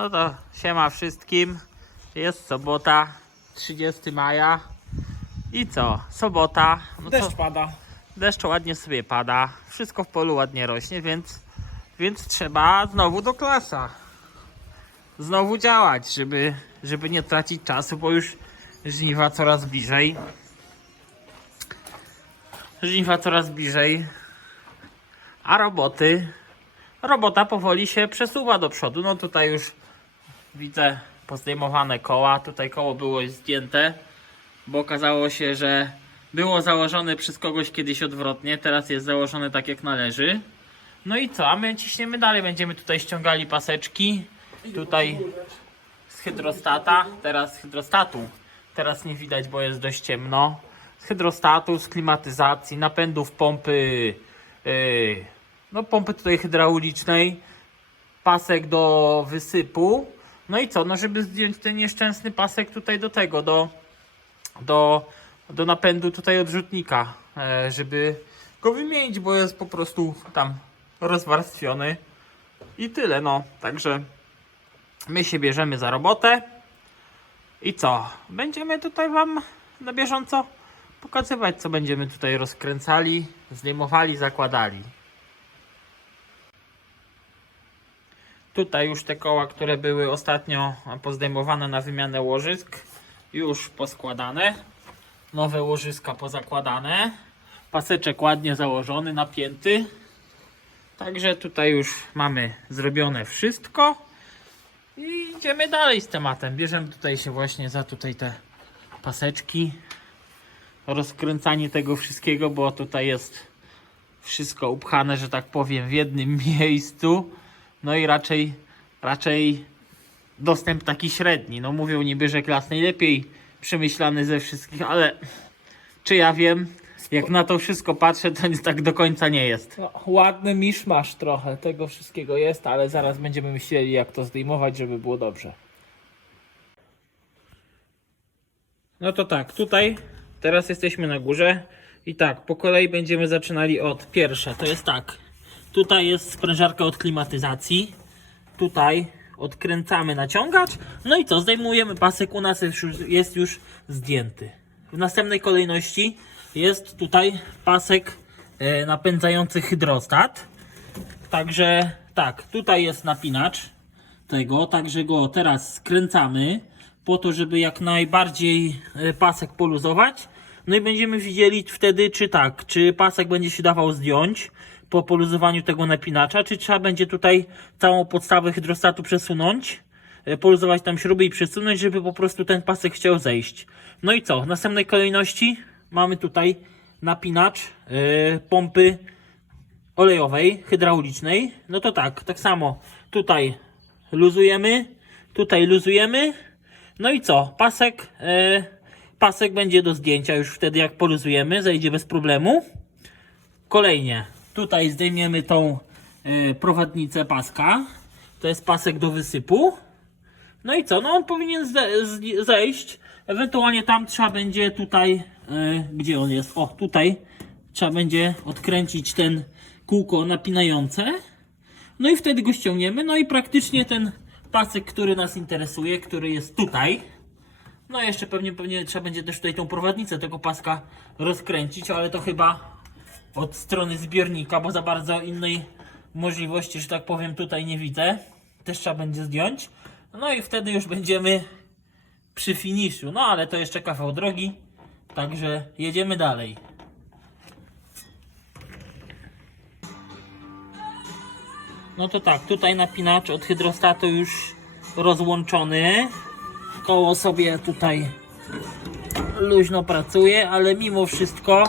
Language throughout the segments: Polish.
No to siema wszystkim. Jest sobota, 30 maja. I co? Sobota. No Deszcz pada. deszcz ładnie sobie pada. Wszystko w polu ładnie rośnie, więc, więc trzeba znowu do klasa. Znowu działać, żeby, żeby nie tracić czasu, bo już żniwa coraz bliżej. Żniwa coraz bliżej. A roboty robota powoli się przesuwa do przodu. No tutaj już widzę pozdejmowane koła. Tutaj koło było zdjęte, bo okazało się, że było założone przez kogoś kiedyś odwrotnie. Teraz jest założone tak jak należy. No i co? A my ciśniemy dalej. Będziemy tutaj ściągali paseczki. Tutaj z hydrostata. Teraz z hydrostatu. Teraz nie widać, bo jest dość ciemno. Z hydrostatu, z klimatyzacji, napędów pompy. Yy, no pompy tutaj hydraulicznej, pasek do wysypu. No i co? No żeby zdjąć ten nieszczęsny pasek tutaj do tego, do, do, do napędu tutaj odrzutnika, e, żeby go wymienić, bo jest po prostu tam rozwarstwiony. I tyle, no. Także my się bierzemy za robotę. I co? Będziemy tutaj Wam na bieżąco pokazywać, co będziemy tutaj rozkręcali, zdejmowali, zakładali. Tutaj już te koła, które były ostatnio pozdejmowane na wymianę łożysk, już poskładane. Nowe łożyska pozakładane. Paseczek ładnie założony, napięty. Także tutaj już mamy zrobione wszystko. I idziemy dalej z tematem. Bierzemy tutaj się właśnie za tutaj te paseczki. Rozkręcanie tego wszystkiego, bo tutaj jest wszystko upchane, że tak powiem, w jednym miejscu. No i raczej, raczej dostęp taki średni. No mówią niby, że klas najlepiej przemyślany ze wszystkich, ale czy ja wiem, jak na to wszystko patrzę, to tak do końca nie jest. No, ładny miszmasz trochę tego wszystkiego jest, ale zaraz będziemy myśleli jak to zdejmować, żeby było dobrze. No to tak, tutaj teraz jesteśmy na górze i tak, po kolei będziemy zaczynali od pierwsze. To jest tak, tutaj jest sprężarka od klimatyzacji, tutaj odkręcamy naciągacz, no i co, zdejmujemy pasek, u nas jest już, jest już zdjęty. W następnej kolejności jest tutaj pasek e, napędzający hydrostat. Także tak, tutaj jest napinacz tego, także go teraz skręcamy po to, żeby jak najbardziej e, pasek poluzować. No i będziemy widzieli wtedy, czy tak, czy pasek będzie się dawał zdjąć po poluzowaniu tego napinacza, czy trzeba będzie tutaj całą podstawę hydrostatu przesunąć, e, poluzować tam śruby i przesunąć, żeby po prostu ten pasek chciał zejść. No i co? W następnej kolejności mamy tutaj napinacz e, pompy olejowej, hydraulicznej, no to tak, tak samo tutaj luzujemy, tutaj luzujemy, no i co, pasek, e, pasek będzie do zdjęcia już wtedy jak poluzujemy, zejdzie bez problemu. Kolejnie, tutaj zdejmiemy tą e, prowadnicę paska, to jest pasek do wysypu, no i co, no on powinien zejść, ewentualnie tam trzeba będzie tutaj, e, gdzie on jest, o tutaj, trzeba będzie odkręcić ten kółko napinające. No i wtedy go ściągniemy. No i praktycznie ten pasek, który nas interesuje, który jest tutaj. No jeszcze pewnie, pewnie trzeba będzie też tutaj tą prowadnicę tego paska rozkręcić, ale to chyba od strony zbiornika, bo za bardzo innej możliwości, że tak powiem, tutaj nie widzę. Też trzeba będzie zdjąć. No i wtedy już będziemy przy finiszu. No ale to jeszcze kawał drogi. Także jedziemy dalej. No to tak, tutaj napinacz od hydrostatu już rozłączony. Koło sobie tutaj luźno pracuje, ale mimo wszystko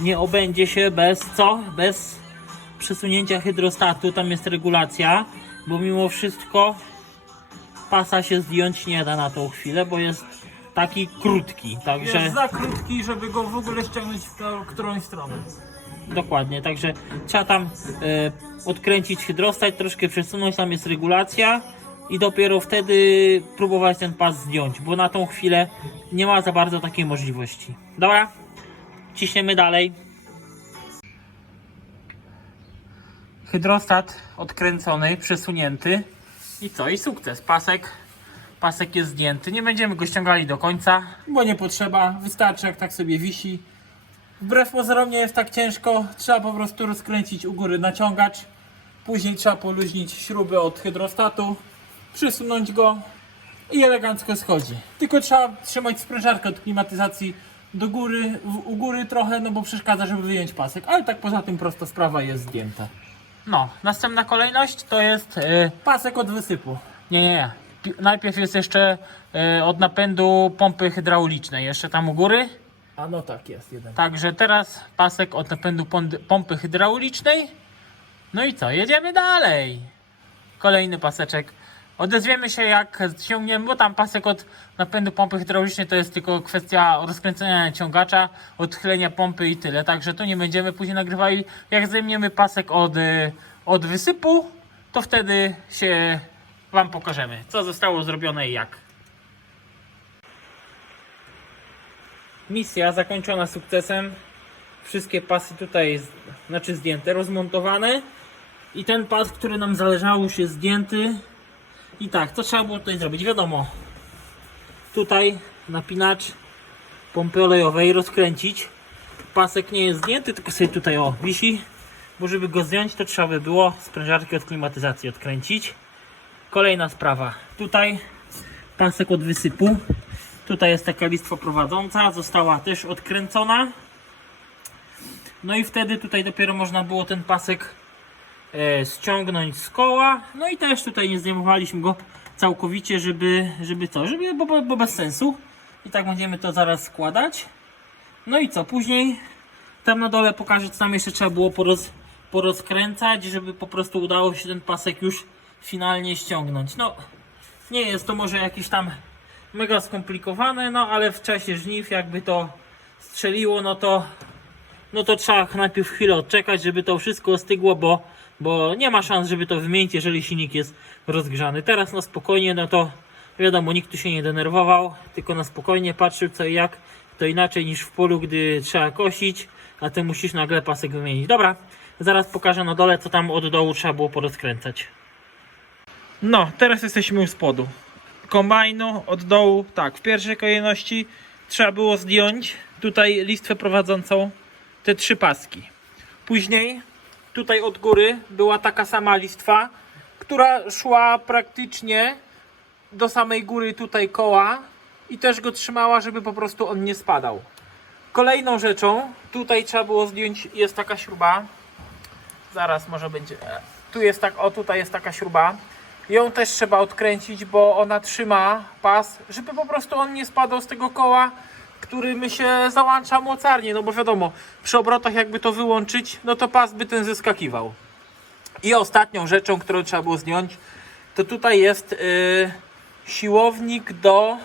nie obędzie się bez co? Bez przesunięcia hydrostatu. Tam jest regulacja, bo mimo wszystko pasa się zdjąć nie da na tą chwilę, bo jest taki krótki. Także Jest za krótki, żeby go w ogóle ściągnąć w którą- którąś stronę. Dokładnie, także trzeba tam e, odkręcić hydrostat, troszkę przesunąć, tam jest regulacja i dopiero wtedy próbować ten pas zdjąć, bo na tą chwilę nie ma za bardzo takiej możliwości. Dobra, ciśniemy dalej. Hydrostat odkręcony, przesunięty I co? I sukces. Pasek. Pasek jest zdjęty. Nie będziemy go ściągali do końca, bo nie potrzeba. Wystarczy jak tak sobie wisi. Wbrew pozorom nie jest tak ciężko. Trzeba po prostu rozkręcić u góry naciągacz. Później trzeba poluźnić śruby od hydrostatu, przysunąć go i elegancko schodzi. Tylko trzeba trzymać sprężarkę od klimatyzacji do góry, w, u góry trochę, no bo przeszkadza, żeby wyjąć pasek. Ale tak poza tym prosta sprawa jest zdjęta. No, następna kolejność to jest e, pasek od wysypu. Nie, nie, nie. Pi- Najpierw jest jeszcze e, od napędu pompy hydraulicznej, jeszcze tam u góry. A no tak, jest jeden. Także teraz pasek od napędu pompy hydraulicznej. No i co? Jedziemy dalej. Kolejny paseczek. Odezwiemy się jak ciągniemy, bo tam pasek od napędu pompy hydraulicznej to jest tylko kwestia rozkręcenia ciągacza, odchylenia pompy i tyle. Także to nie będziemy później nagrywali. Jak zdejmiemy pasek od, y, od wysypu, to wtedy się Wam pokażemy, co zostało zrobione i jak. Misja zakończona sukcesem. Wszystkie pasy tutaj, znaczy zdjęte, rozmontowane. I ten pas, który nam zależało, już jest zdjęty. I tak, co trzeba było tutaj zrobić? Wiadomo, tutaj napinacz pompy olejowej rozkręcić. Pasek nie jest zdjęty, tylko sobie tutaj o wisi. Bo żeby go zdjąć, to trzeba by było sprężarki od klimatyzacji odkręcić. Kolejna sprawa. Tutaj pasek od wysypu. Tutaj jest taka listwa prowadząca, została też odkręcona. No i wtedy tutaj dopiero można było ten pasek ściągnąć z koła. No i też tutaj nie zdejmowaliśmy go całkowicie, żeby, żeby co, żeby, bo, bo bez sensu. I tak będziemy to zaraz składać. No i co, później tam na dole pokażę, co tam jeszcze trzeba było poroz, porozkręcać, żeby po prostu udało się ten pasek już finalnie ściągnąć. No, nie jest to może jakieś tam mega skomplikowane, no ale w czasie żniw jakby to strzeliło, no to no to trzeba najpierw chwilę odczekać, żeby to wszystko ostygło, bo, bo nie ma szans, żeby to wymienić, jeżeli silnik jest rozgrzany. Teraz na spokojnie, no to wiadomo, nikt tu się nie denerwował, tylko na spokojnie patrzył co i jak, to inaczej niż w polu, gdy trzeba kosić, a ty musisz nagle pasek wymienić. Dobra, zaraz pokażę na dole, co tam od dołu trzeba było porozkręcać. No, teraz jesteśmy u spodu. Kombajnu od dołu, tak, w pierwszej kolejności trzeba było zdjąć tutaj listwę prowadzącą te trzy paski. Później tutaj od góry była taka sama listwa, która szła praktycznie do samej góry tutaj koła i też go trzymała, żeby po prostu on nie spadał. Kolejną rzeczą, tutaj trzeba było zdjąć, jest taka śruba. Zaraz może będzie. e, Tu jest tak, o tutaj jest taka śruba. Ją też trzeba odkręcić, bo ona trzyma pas, żeby po prostu on nie spadał z tego koła, którym się załącza mocarnie. No bo wiadomo, przy obrotach jakby to wyłączyć, no to pas by ten zyskakiwał. I ostatnią rzeczą, którą trzeba było zdjąć, to tutaj jest yy, siłownik do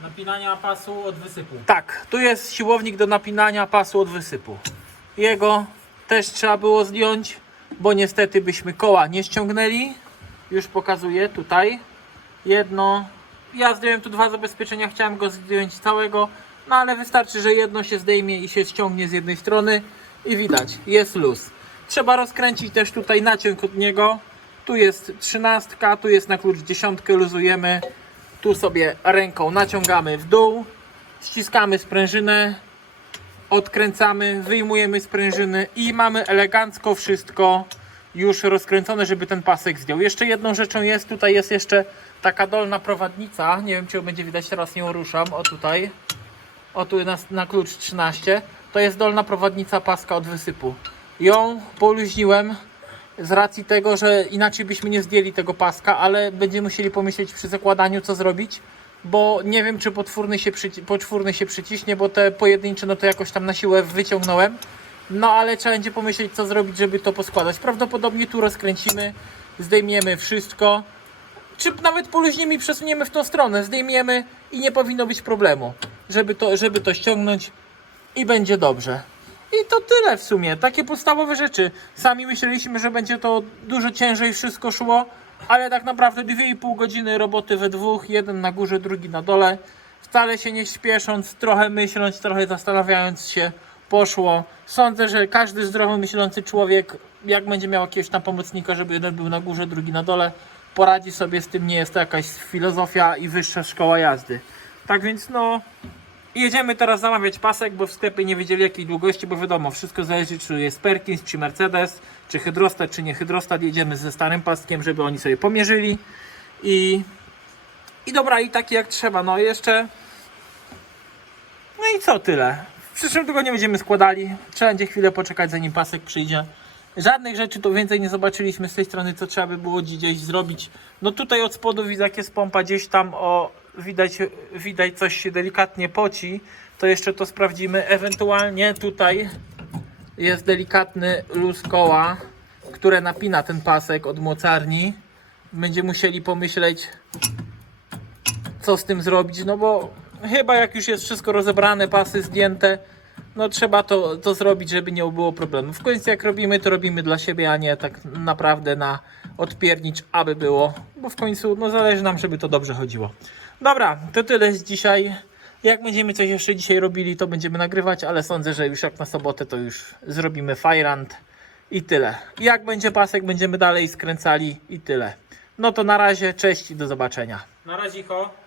napinania pasu od wysypu. Tak, tu jest siłownik do napinania pasu od wysypu. Jego też trzeba było zdjąć, bo niestety byśmy koła nie ściągnęli. Już pokazuję tutaj. Jedno. Ja zdjąłem tu dwa zabezpieczenia, chciałem go zdjąć całego, no ale wystarczy, że jedno się zdejmie i się ściągnie z jednej strony i widać, jest luz. Trzeba rozkręcić też tutaj naciąg od niego. Tu jest trzynastka, tu jest na klucz dziesiątkę, luzujemy. Tu sobie ręką naciągamy w dół, ściskamy sprężynę, odkręcamy, wyjmujemy sprężyny i mamy elegancko wszystko już rozkręcone, żeby ten pasek zdjął. Jeszcze jedną rzeczą jest, tutaj jest jeszcze taka dolna prowadnica, nie wiem czy ją będzie widać, teraz nie ruszam, o tutaj, o tu na, na klucz 13, to jest dolna prowadnica paska od wysypu. Ją poluźniłem z racji tego, że inaczej byśmy nie zdjęli tego paska, ale będziemy musieli pomyśleć przy zakładaniu co zrobić, bo nie wiem czy potwórny się, przyci- się przyciśnie, bo te pojedyncze no to jakoś tam na siłę wyciągnąłem. No ale trzeba będzie pomyśleć co zrobić, żeby to poskładać. Prawdopodobnie tu rozkręcimy, zdejmiemy wszystko, czy nawet poluźnimy i przesuniemy w tą stronę, zdejmiemy i nie powinno być problemu, żeby to, żeby to ściągnąć i będzie dobrze. I to tyle w sumie, takie podstawowe rzeczy. Sami myśleliśmy, że będzie to dużo ciężej wszystko szło, ale tak naprawdę 2,5 godziny roboty we dwóch, jeden na górze, drugi na dole. Wcale się nie śpiesząc, trochę myśląc, trochę zastanawiając się, poszło. Sądzę, że każdy zdrowo myślący człowiek, jak będzie miał jakiegoś tam pomocnika, żeby jeden był na górze, drugi na dole, poradzi sobie z tym, nie jest to jakaś filozofia i wyższa szkoła jazdy. Tak więc no, jedziemy teraz zamawiać pasek, bo w sklepie nie wiedzieli jakiej długości, bo wiadomo, wszystko zależy czy jest Perkins, czy Mercedes, czy hydrostat, czy nie hydrostat. Jedziemy ze starym paskiem, żeby oni sobie pomierzyli i, i dobra, i taki jak trzeba. No jeszcze, no i co tyle. W przyszłym tygodniu będziemy składali. Trzeba będzie chwilę poczekać, zanim pasek przyjdzie. Żadnych rzeczy tu więcej nie zobaczyliśmy z tej strony, co trzeba by było gdzieś zrobić. No tutaj od spodu widzę, jak jest pompa, gdzieś tam o, widać, widać coś się delikatnie poci. To jeszcze to sprawdzimy. Ewentualnie tutaj jest delikatny luz koła, które napina ten pasek od mocarni. Będziemy musieli pomyśleć, co z tym zrobić, no bo chyba jak już jest wszystko rozebrane, pasy zdjęte, no trzeba to, to zrobić, żeby nie było problemu. W końcu jak robimy, to robimy dla siebie, a nie tak naprawdę na odpiernicz, aby było, bo w końcu no zależy nam, żeby to dobrze chodziło. Dobra, to tyle z dzisiaj. Jak będziemy coś jeszcze dzisiaj robili, to będziemy nagrywać, ale sądzę, że już jak na sobotę, to już zrobimy fajrant i tyle. Jak będzie pasek, będziemy dalej skręcali i tyle. No to na razie, cześć i do zobaczenia. Na razie, ho.